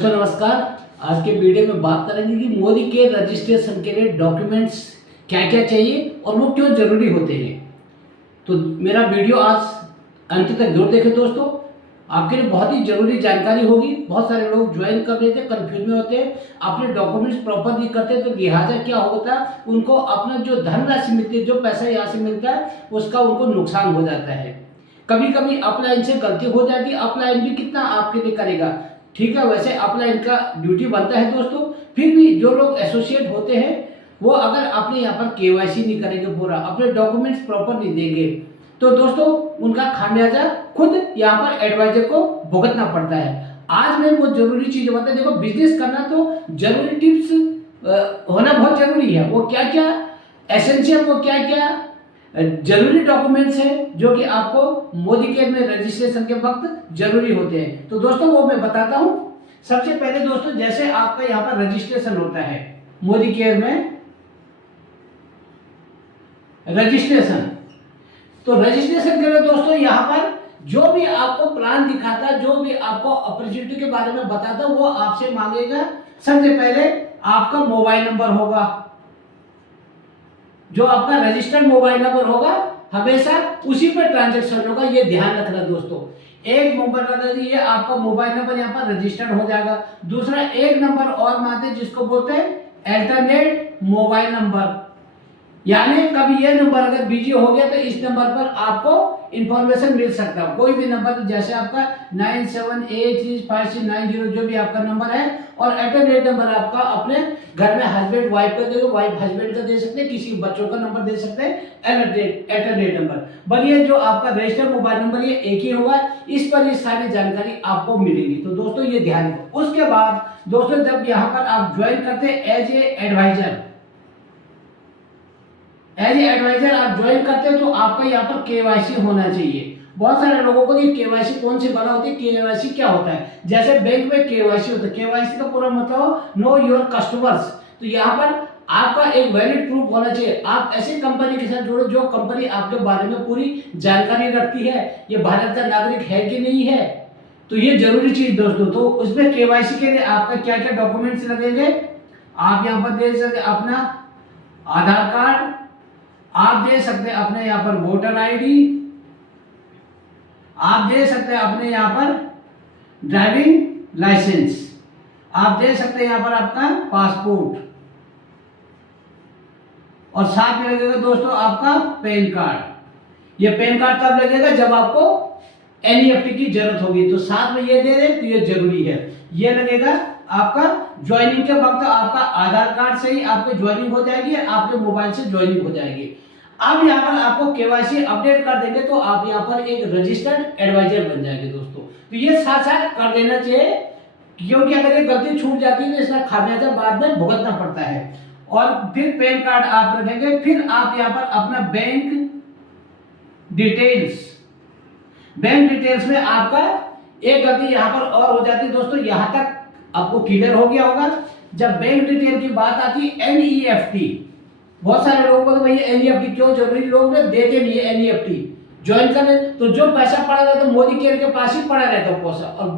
दोस्तों नमस्कार। आज के वीडियो में बात करेंगे कि मोदी के रजिस्ट्रेशन के लिए डॉक्यूमेंट्स क्या क्या चाहिए और वो क्यों ज़रूरी होते हैं। तो मेरा वीडियो आज अंत तक जरूर देखें दोस्तों, आपके लिए बहुत ही ज़रूरी जानकारी होगी। बहुत सारे लोग ज्वाइन कर लेते हैं, कन्फ्यूज में होते हैं, अपने डॉक्यूमेंट्स प्रॉपर नहीं करते, तो लिहाजा क्या होता है, उनको अपना जो धनराशि मिलती है, जो पैसा यहाँ से मिलता है, उसका उनको नुकसान हो जाता है। कभी कभी अपलाइन से गलती हो जाती है, अपलाइन भी कितना आपके लिए करेगा, ठीक है। वैसे अपलाइन का ड्यूटी बनता है दोस्तों। फिर भी जो लोग एसोसिएट होते हैं वो अगर अपने यहाँ पर केवाईसी नहीं करेंगे, पूरा अपने डॉक्यूमेंट्स प्रॉपर नहीं देंगे, तो दोस्तों उनका खामियाजा खुद यहाँ पर एडवाइजर को भुगतना पड़ता है। आज मैं वो जरूरी चीज बता, देखो बिजनेस करना तो जरूरी टिप्स होना बहुत जरूरी है। वो क्या क्या एसेंशियल, वो क्या क्या जरूरी डॉक्यूमेंट्स हैं जो कि आपको मोदी केयर में रजिस्ट्रेशन के वक्त जरूरी होते हैं। तो दोस्तों वो मैं बताता हूं। सबसे पहले दोस्तों, जैसे आपका यहाँ पर रजिस्ट्रेशन होता है मोदी केयर में, रजिस्ट्रेशन, तो रजिस्ट्रेशन के लिए दोस्तों यहाँ पर जो भी आपको प्लान दिखाता है, जो भी आपको अपॉर्चुनिटी के बारे में बताता है, वो आपसे मांगेगा। सबसे पहले आपका मोबाइल नंबर होगा, जो आपका रजिस्टर्ड मोबाइल नंबर होगा हमेशा उसी पर ट्रांजैक्शन होगा। ये ध्यान रखना दोस्तों। एक नंबर, ये आपका मोबाइल नंबर यहाँ पर रजिस्टर्ड हो जाएगा। दूसरा एक नंबर और मांगते हैं जिसको बोलते हैं अल्टरनेट मोबाइल नंबर, यानी कभी ये नंबर अगर बिजी हो गया तो इस नंबर पर आपको इंफॉर्मेशन मिल सकता है। कोई भी नंबर, जैसे आपका 97835690 जो भी आपका नंबर है, और अल्टरनेट नंबर आपका अपने घर में हस्बैंड वाइफ का दे, वाइफ हस्बैंड का दे सकते हैं, किसी बच्चों का नंबर दे सकते हैं अल्टरनेट नंबर। बट ये जो आपका रजिस्टर्ड मोबाइल नंबर ये एक ही होगा, इस पर ये सारी जानकारी आपको मिलेगी। तो दोस्तों ये ध्यान रखो। उसके बाद दोस्तों जब यहाँ पर आप ज्वाइन करते हैं एज ए एडवाइजर, आप ज्वाइन करते हो तो आपका यहाँ पर केवाईसी होना चाहिए। बहुत सारे लोगों को ये केवाईसी कौन सी बना होती है, केवाईसी क्या होता है। जैसे बैंक में केवाईसी होता है, केवाईसी का पूरा मतलब नो योर कस्टमर्स। तो यहाँ पर आपका एक वैलिड प्रूफ होना चाहिए। आप ऐसी कंपनी के साथ जुड़ो जो कंपनी आपके बारे में पूरी जानकारी रखती है, ये भारत का नागरिक है कि नहीं है। तो ये जरूरी चीज दोस्तों। तो उसमें केवाईसी के लिए आपका क्या क्या डॉक्यूमेंट्स लगेंगे, आप यहाँ पर दे सकते अपना आधार कार्ड, आप दे सकते हैं अपने यहाँ पर वोटर आईडी, आप दे सकते हैं अपने यहाँ पर ड्राइविंग लाइसेंस, आप दे सकते हैं यहाँ पर आपका पासपोर्ट, और साथ में लगेगा दोस्तों आपका पैन कार्ड। ये पैन कार्ड तब लगेगा जब आपको एनईएफटी की जरूरत होगी, तो साथ में ये दे दें तो ये जरूरी है। ये लगेगा आपका ज्वाइनिंग के वक्त, आपका आधार कार्ड से ही आपकी ज्वाइनिंग हो जाएगी, आपके मोबाइल से ज्वाइनिंग हो जाएगी। अब यहाँ पर आपको केवाईसी अपडेट कर देंगे तो आप यहाँ पर एक रजिस्टर्ड एडवाइजर बन जाएंगे दोस्तों। तो ये साथ साथ कर देना चाहिए, क्योंकि अगर ये गलती छूट जाती है तो इसका खामियाजा बाद में भुगतना पड़ता है। और फिर पैन कार्ड आप रखेंगे, फिर आप यहाँ पर अपना बैंक डिटेल्स में आपका एक गलती यहाँ पर और हो जाती है दोस्तों। यहाँ तक आपको क्लियर हो गया होगा। जब बैंक डिटेल की बात आती है एनईएफटी, बहुत सारे लोगों को तो भैया एनईएफटी क्यों जरूरी, लोग ना देते नहीं है एनईएफटी ज्वाइन करने, तो जो पैसा पड़ा रहता है मोदी केयर के पास ही पड़ा रहता है पैसा। और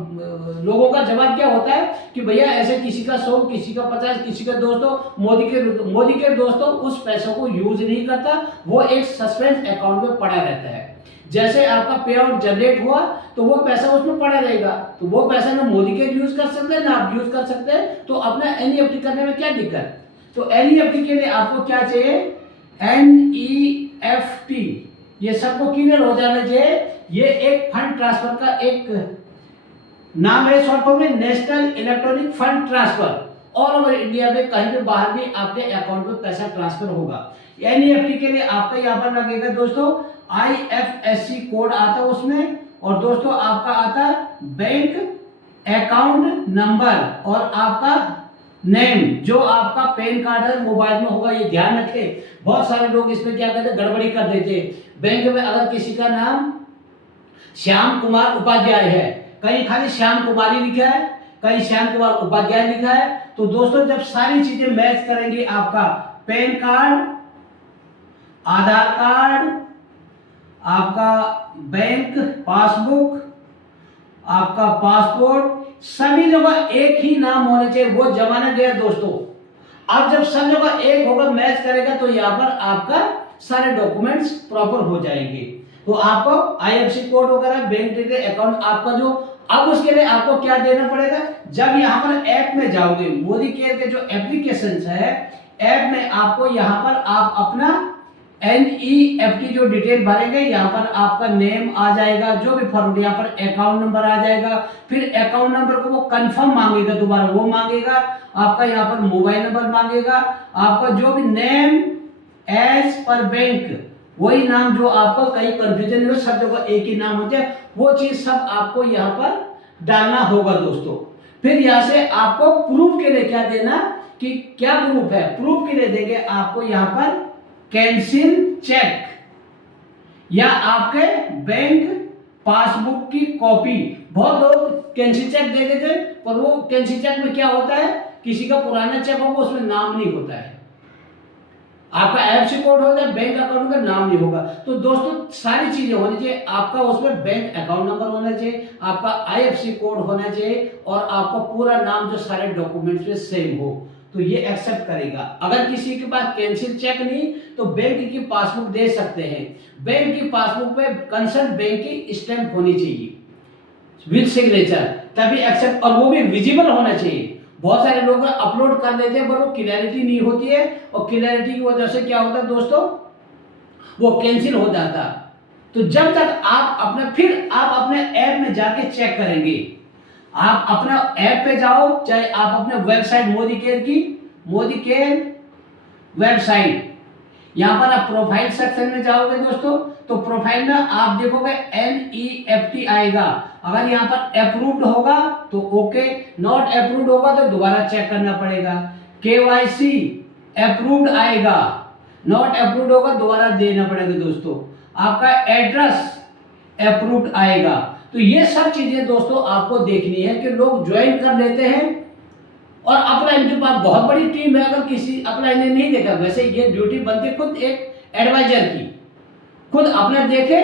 लोगों का जवाब क्या होता है कि भैया ऐसे किसी का 100, किसी का 50, किसी का 200, मोदी केयर दोस्तों उस पैसों को यूज नहीं करता, वो एक सस्पेंस अकाउंट में पड़ा रहता है। जैसे आपका पे आउट जनरेट हुआ तो वो पैसा उसमें पड़ा रहेगा, तो वो पैसा ना मोदी केयर यूज कर सकते हैं ना आप यूज कर सकते हैं। तो अपना एनईएफटी करने में क्या दिक्कत। तो एनईएफटी के लिए आपको क्या चाहिए, एनईएफटी, ये सबको क्लियर हो जाना चाहिए। ये एक फंड ट्रांसफर का एक नाम है, शॉर्ट फॉर्म में national electronic fund transfer. All over India में कहीं भी बाहर भी आपके अकाउंट में पैसा ट्रांसफर होगा। एनईएफटी के लिए आपका यहाँ पर लगेगा दोस्तों आईएफएससी कोड आता है उसमें, और दोस्तों आपका आता है बैंक अकाउंट नंबर और आपका नेम, जो आपका पैन कार्ड है मोबाइल में होगा। ये ध्यान रखें, बहुत सारे लोग इसमें क्या करते, गड़बड़ी कर देते। बैंक में अगर किसी का नाम श्याम कुमार उपाध्याय है, कहीं खाली श्याम कुमारी लिखा है, कहीं श्याम कुमार उपाध्याय लिखा है, तो दोस्तों जब सारी चीजें मैच करेंगी, आपका पैन कार्ड, आधार कार्ड, आपका बैंक पासबुक, आपका पासपोर्ट, सभी जगह एक ही नाम होना चाहिए, वो जमाना गया दोस्तों। अब जब सब जगह एक होगा, मैच करेगा, तो यहाँ पर आपका सारे डॉक्यूमेंट्स प्रॉपर हो जाएंगे। तो आपको आईएफएससी कोड वगैरह, बैंक डिटेल, अकाउंट आपका जो, अब उसके लिए आपको क्या देना पड़ेगा, जब यहाँ पर ऐप में जाओगे, मोदी केयर के जो एप्लीकेशन है, ऐप में आपको यहाँ पर आप अपना NEFT जो डिटेल भरेंगे, यहाँ पर आपका नेम आ जाएगा, जो भी फॉर्म, यहाँ पर अकाउंट नंबर आ जाएगा, फिर अकाउंट नंबर को वो कंफर्म मांगेगा, दोबारा वो मांगेगा, आपका यहाँ पर मोबाइल नंबर मांगेगा, आपका जो भी नेम एज पर बैंक, वही नाम जो आपको कहीं कंफ्यूजन हो, सब जगह एक ही नाम होता है, वो चीज सब आपको यहाँ पर डालना होगा दोस्तों। फिर यहाँ से आपको प्रूफ के लिए क्या देना, कि क्या प्रूफ है, प्रूफ के लिए देंगे आपको यहाँ पर कैंसिल चेक या आपके बैंक पासबुक की कॉपी। बहुत लोग कैंसिल चेक दे देते, पर वो कैंसिल चेक में क्या होता है, किसी का पुराना चेक होगा, उसमें नाम नहीं होता है, आपका आईएफएससी कोड होता है, बैंक अकाउंट का नाम नहीं होगा। तो दोस्तों सारी चीजें होनी चाहिए, आपका उसमें बैंक अकाउंट नंबर होना चाहिए, आपका आईएफएससी कोड होना चाहिए, और आपका पूरा नाम जो सारे डॉक्यूमेंट्स में सेम हो, तो ये एक्सेप्ट करेगा। अगर किसी के पास कैंसिल चेक नहीं, तो बैंक की पासबुक दे सकते हैं। बैंक की पासबुक पे कंसर्न बैंक की स्टैंप होनी चाहिए विद सिग्नेचर, तभी एक्सेप्ट, और वो भी विजिबल होना चाहिए। बहुत सारे लोग अपलोड कर देते हैं, पर वो क्लैरिटी नहीं होती है, और क्लैरिटी की वजह से क्या होता है दोस्तों, वो कैंसिल हो जाता। तो जब तक आप अपना, फिर आप अपने ऐप में जाके चेक करेंगे, आप अपना ऐप पे जाओ, चाहे आप अपने वेबसाइट मोदी केयर की, मोदी केयर वेबसाइट, यहाँ पर आप प्रोफाइल सेक्शन में जाओगे दोस्तों, तो प्रोफाइल में आप देखोगे NEFT आएगा। अगर यहाँ पर अप्रूव्ड होगा तो ओके, नॉट अप्रूव्ड होगा तो दोबारा चेक करना पड़ेगा। KYC अप्रूव्ड आएगा, नॉट अप्रूव्ड होगा दोबारा देना पड़ेगा दोस्तों। आपका एड्रेस अप्रूव्ड आएगा। तो ये सब चीजें दोस्तों आपको देखनी है कि लोग ज्वाइन कर लेते हैं, और अपलाइन के पास बहुत बड़ी टीम है, अगर किसी अपलाइन ने नहीं देखा, वैसे ये ड्यूटी बनती है खुद एक एडवाइजर की, खुद अपना देखे,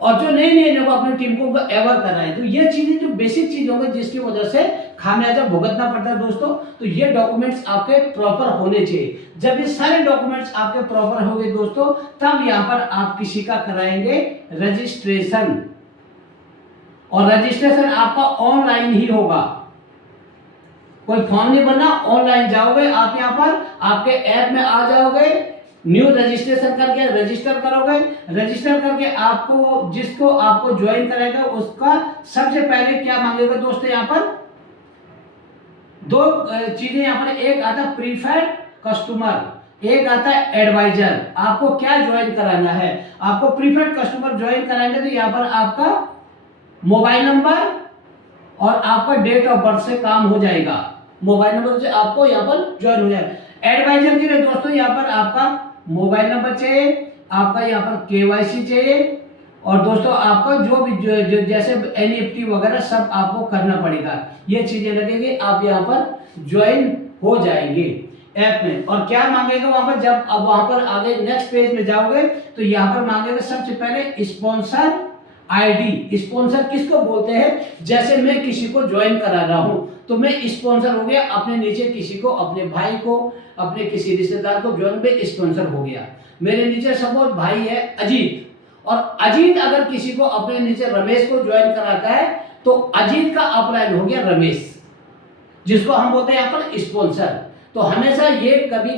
और जो नहीं लोग अपनी टीम को एवर कराए। तो ये चीजें जो बेसिक चीज होंगी, जिसकी वजह से खामियाजा भुगतना पड़ता है दोस्तों। तो ये डॉक्यूमेंट्स आपके प्रॉपर होने चाहिए। जब ये सारे डॉक्यूमेंट्स आपके प्रॉपर होंगे दोस्तों, तब यहाँ पर आप किसी का कराएंगे रजिस्ट्रेशन, और रजिस्ट्रेशन आपका ऑनलाइन ही होगा, कोई फॉर्म नहीं भरना, ऑनलाइन जाओगे आप, यहाँ पर आपके ऐप में आ जाओगे, न्यू रजिस्ट्रेशन करके रजिस्टर करोगे, रजिस्टर करके आपको, जिसको आपको ज्वाइन करेगा, उसका सबसे पहले क्या मांगेगा दोस्तों, यहाँ पर दो चीजें यहाँ पर, एक आता है प्रीफर्ड कस्टमर, एक आता है एडवाइजर। आपको क्या ज्वाइन कराना है, आपको प्रीफर्ड कस्टमर ज्वाइन कराएंगे, तो यहाँ पर आपका मोबाइल नंबर और आपका डेट ऑफ बर्थ से काम हो जाएगा, मोबाइल नंबर से आपको यहाँ पर ज्वाइन हो जाएगा। एडवाइजर के लिए दोस्तों यहाँ पर आपका मोबाइल नंबर चाहिए, आपका यहाँ पर KYC चाहिए, और दोस्तों आपका जो भी जैसे NEFT वगैरह सब आपको करना पड़ेगा, ये चीजें लगेगी, आप यहाँ पर ज्वाइन हो जाएंगे ऐप में। और क्या मांगेगा वहां पर, जब अब वहां पर आगे नेक्स्ट पेज में जाओगे, तो यहाँ पर मांगेगा सबसे पहले स्पॉन्सर ID। स्पॉन्सर किसको बोलते हैं, जैसे मैं किसी को ज्वाइन करा रहा हूं, तो मैं स्पॉन्सर हो गया, अपने नीचे किसी को, अपने भाई को, अपने किसी रिश्तेदार को ज्वाइन पे स्पॉन्सर हो गया। मेरे नीचे सपोज भाई है अजीत, और अजीत अगर किसी को अपने नीचे रमेश को ज्वाइन कराता है, तो अजीत का अपलाइन हो गया रमेश, जिसको हम बोलते हैं यहाँ पर स्पॉन्सर। तो हमेशा ये कभी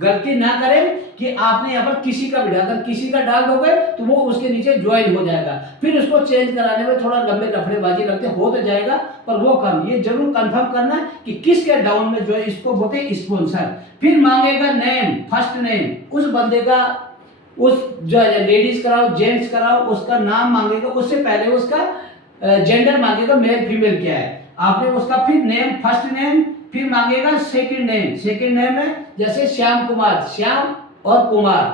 गलती ना करें कि आपने यहाँ पर किसी का भी डाल, अगर किसी का डाल दोगे तो वो उसके नीचे ज्वाइन हो जाएगा, फिर उसको चेंज कराने में थोड़ा लंबे लफड़ेबाजी लगते, हो तो जाएगा पर वो कम। ये जरूर कंफर्म करना कि किसके डाउन में जो है, इसको बोलते हैं स्पॉन्सर। फिर मांगेगा नेम, फर्स्ट नेम, उस बंदे का, उस जो लेडीज कराओ जेंट्स कराओ, उसका नाम मांगेगा, उससे पहले उसका जेंडर मांगेगा, मेल फीमेल क्या है, आपने उसका फिर नेम, फर्स्ट नेम, फिर मांगेगा सेकंड नेम। सेकंड नेम है जैसे श्याम कुमार, श्याम और कुमार,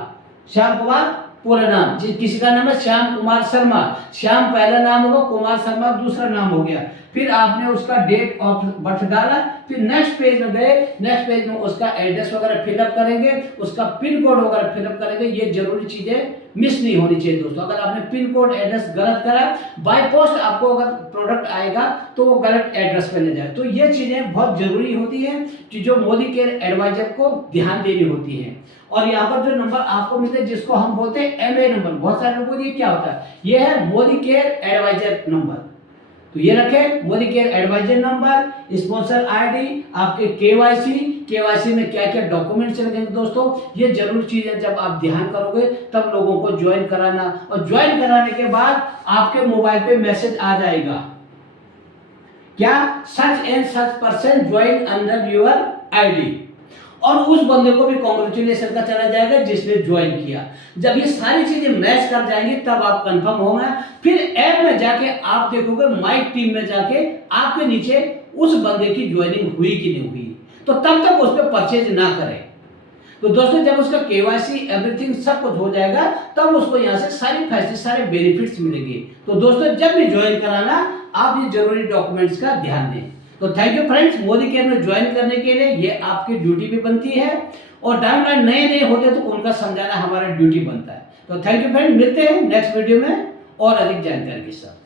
श्याम कुमार पूरा नाम, किसी का नाम है श्याम कुमार शर्मा, श्याम पहला नाम होगा, कुमार शर्मा दूसरा नाम हो गया। फिर आपने उसका डेट ऑफ बर्थ डाला, फिर नेक्स्ट पेज में गए, नेक्स्ट पेज में उसका एड्रेस वगैरह फिलअप करेंगे, उसका पिन कोड वगैरह फिलअप करेंगे। ये जरूरी चीजें मिस नहीं होनी चाहिए दोस्तों। अगर आपने पिन कोड एड्रेस गलत करा, बाय पोस्ट आपको अगर प्रोडक्ट आएगा तो वो गलत एड्रेस पे ले जाए। तो ये चीजें बहुत जरूरी होती है कि जो मोदी केयर एडवाइजर को ध्यान देनी होती है। और यहाँ पर जो नंबर आपको मिलते हैं जिसको हम बोलते हैं MA नंबर, बहुत सारे लोगों को ये क्या होता है, ये है मोदी केयर एडवाइजर नंबर। तो ये रखें Modi care advisor number, sponsor ID, आपके केवाईसी में क्या क्या डॉक्यूमेंट्स लगेंगे दोस्तों, ये जरूरी चीज है। जब आप ध्यान करोगे तब लोगों को ज्वाइन कराना, और ज्वाइन कराने के बाद आपके मोबाइल पे मैसेज आ जाएगा, क्या, such and such person join under your ID, और उस बंदे को भी कांग्रेचुलेशन का चला जाएगा जिसने ज्वाइन किया। जब ये सारी चीजें मैच कर जाएंगी तब आप कंफर्म होगा। फिर ऐप में जाके आप देखोगे, माई टीम में जाके आपके नीचे उस बंदे की ज्वाइनिंग हुई कि नहीं हुई, तो तब तक उस पर परचेज ना करें। तो दोस्तों जब उसका केवाईसी एवरीथिंग सब कुछ हो जाएगा तब उसको यहाँ से सारी फैसिलिटी, सारे बेनिफिट्स मिलेंगे। तो दोस्तों जब भी ज्वाइन कराना आप ये जरूरी डॉक्यूमेंट्स का ध्यान दें। तो thank you friends, Modi care में ज्वाइन करने के लिए ये आपकी ड्यूटी भी बनती है, और डाउनलाइन नए नए होते तो उनका समझाना हमारा ड्यूटी बनता है। तो थैंक यू फ्रेंड्स, मिलते हैं नेक्स्ट वीडियो में और अधिक जानकारी के साथ।